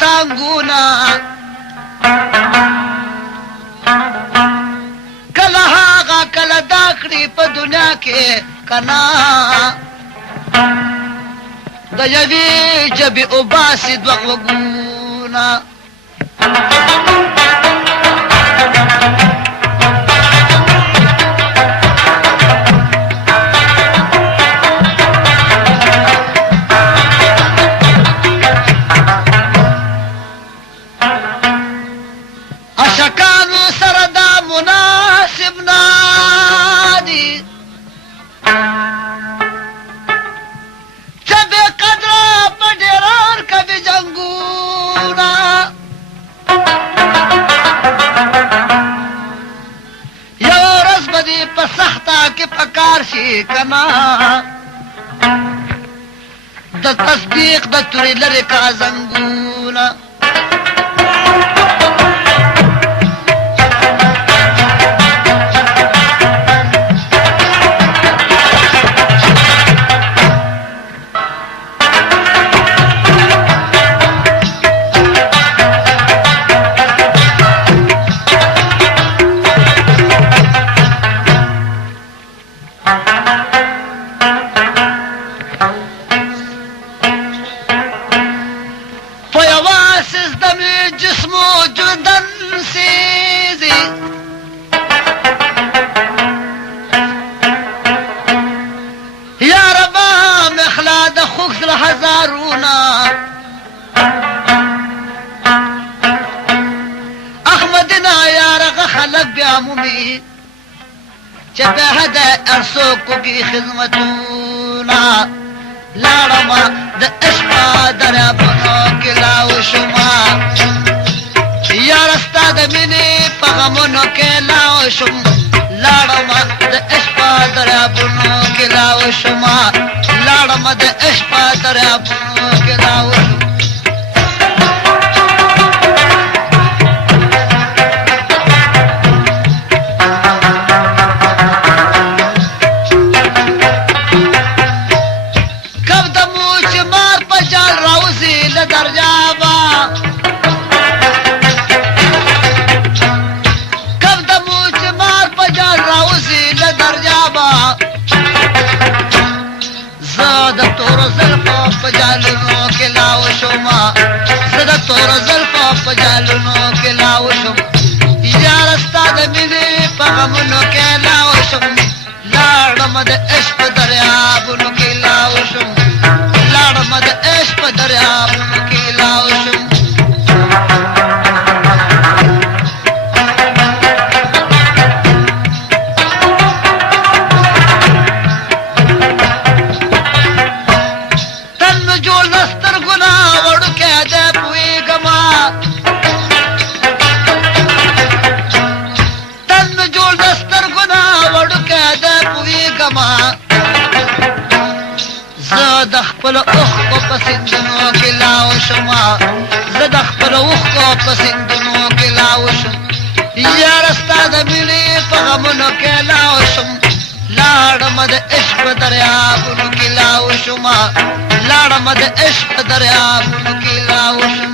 زانګونه کله هغه کله دا کړي په دنیا کې کنا د یوې ژبې اوباسي دوه غوږونه اشکانو سره دا مناسب نادي چې بې قدره په ډېران کوي جنګونه یو ورځ به دې په سخته کې په کار شي که نه د تصدیق د تورې لرې کا زنګونه چې په هده ارسو کوږي خدمتونه لاړمه د عشقه دریابونو کې لاو شومه یاره ستا د مینې په غمونو کې لاو شوم لاړمه د عشقه دریابونو کې لاو شومه لاړمه د عشقه دریابونو کې لاو شوم تور زلفا په جالونو کې لاو شم یاره ستا د مینې په غمونو کې لاو شم لاړم د عشق په دریابونو کې لاو شم لاړم د عشق په دریابونو کې لاو شم خپل اوښکو په سیندونو کې لاو شمه زه د خپل اوښکو په سیندونو کې لاو شم یاره ستا د مینې په غمونو کې لاو شم لاړم د عشق په دریابونو کې لاو شمه لاړم د عشق په دریابونو کې لاو شم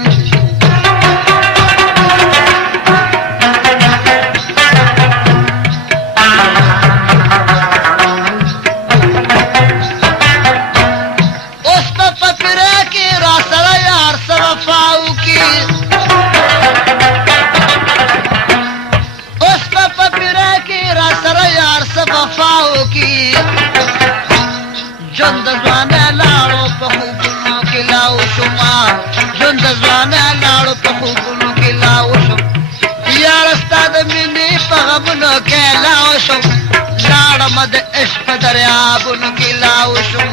لاړم د عشق په دریابونو کې لاو شم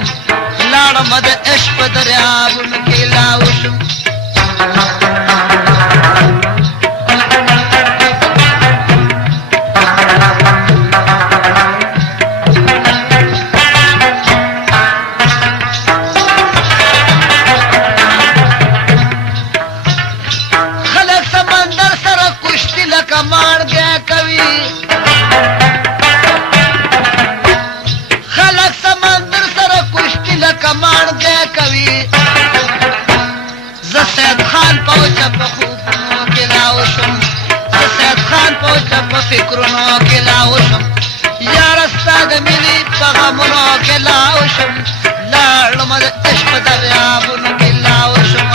لاړم د عشق په دریابونو کې لاو شم خلک سمندر سره کشتي لکه مارګه کوي سید خان پوچا په خوبونو کې لاوشم سید خان پوچا په فکرونو کې لاوشم یاره ستا د مینې په غمونو کې لاوشم لاړم د عشق په دریابونو کې لاوشم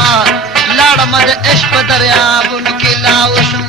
لاړم د عشق په دریابونو کې لاوشم